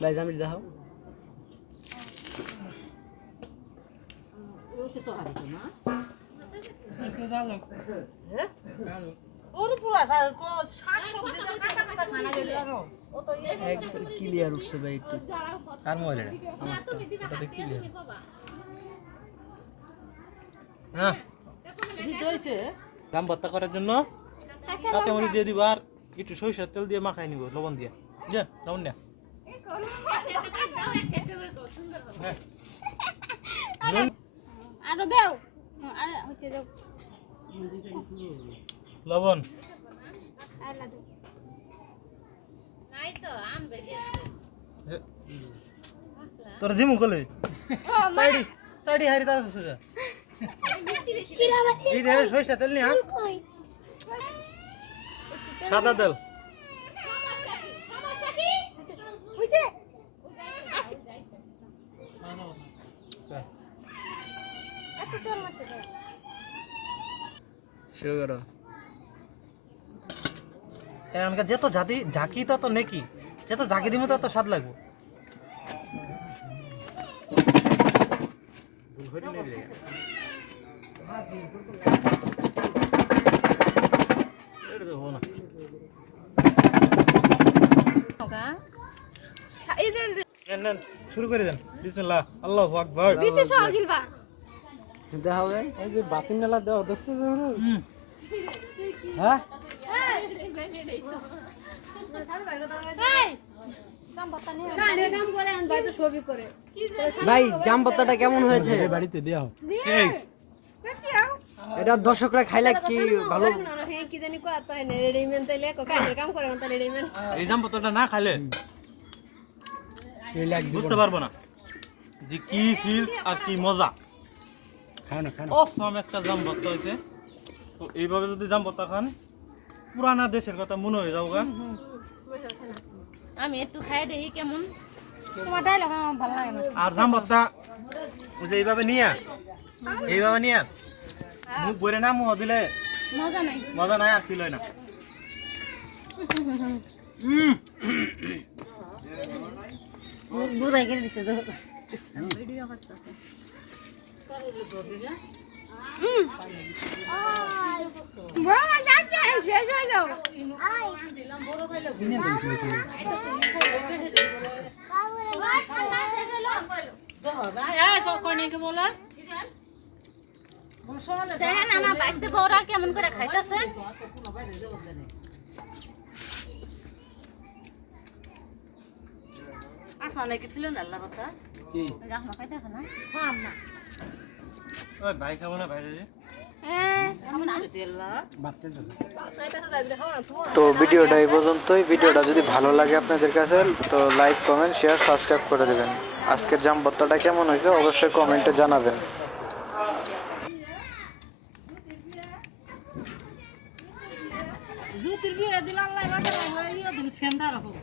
ভাই জামিল দাও ওতে তো হারিতো না একটু জানো হ্যাঁ ওর পুরা শাক সবজি তো কাঁচা কাঁচা খানা গেল ও তো এক ক্লিয়ার উঠছে ভাই একটু কার মোবাইল আমার এটা ক্লিয়ার হ্যাঁ হইছে দাম ভর্তা করার জন্য কাঁচা মরিচ দিয়ে দিব আর একটু সরিষার তেল দিয়ে মাখাই নিব লবণ দিয়ে যা লবণ না আরো দাও আরে হচ্ছে দাও লবণ আর না দাও তোর দিমু কলে সাইডি সাইডি হারি তা সুজা এই রে সরিষা তেল নি হ্যাঁ সাদা তেল হইছে এত তেল মাছে দাও শুরু করো আমাকে যত জাতি ঝাঁকি তত নেকি যত ঝাঁকি দিমু তত স্বাদ লাগবে শুরু করে দেন বিসমিল্লাহ আল্লাহু আকবার বিশে সহগিলবা শুনতে হবে এই যে বাতিন নালা দেওয়া দস্তে জরুর হ্যাঁ ভাই জাম পাতাটা কেমন হয়েছে বাড়িতে দেওয়া সেই এটা দর্শকরা খাইলে কি ভালো কি জানি কো তো এনে রেডিমেন্ট তাইলে কাজের কাম করে তাইলে রেডিমেন্ট এই জাম পাতাটা না খাইলে বুঝতে পারবো না যে কি ফিল আর কি মজা খাও না খাও না অসম একটা জাম ভর্তা হয়েছে তো এইভাবে যদি জাম ভর্তা খান পুরানা দেশের কথা মনে হয়ে যাও গা আমি একটু খাই দেখি কেমন তোমার ডায়লগ আমার ভালো লাগে না আর জাম ভর্তা ওই যে এইভাবে নিয়া মুখ ভরে না মুখ দিলে মজা নাই মজা নাই আর ফিল হয় না বুঝাই করে দিছে তো দেখেন আমার বাইশতে বউরা কেমন করে খাইতেছে আসা নাকি ছিল না আল্লাহ কথা কি ওই ভাই খাবো না ভাই রে বাড়তে যাবে তো ভিডিওটা এই পর্যন্তই। ভিডিওটা যদি ভালো লাগে আপনাদের কাছে তো লাইক কমেন্ট শেয়ার সাবস্ক্রাইব করে দেবেন। আজকের জাম ভর্তাটা কেমন হয়েছে অবশ্যই কমেন্টে জানাবেন। জুতির বিয়ে দিলাম লাই বাজার হয়ে গিয়ে দিন সেন্টার হোক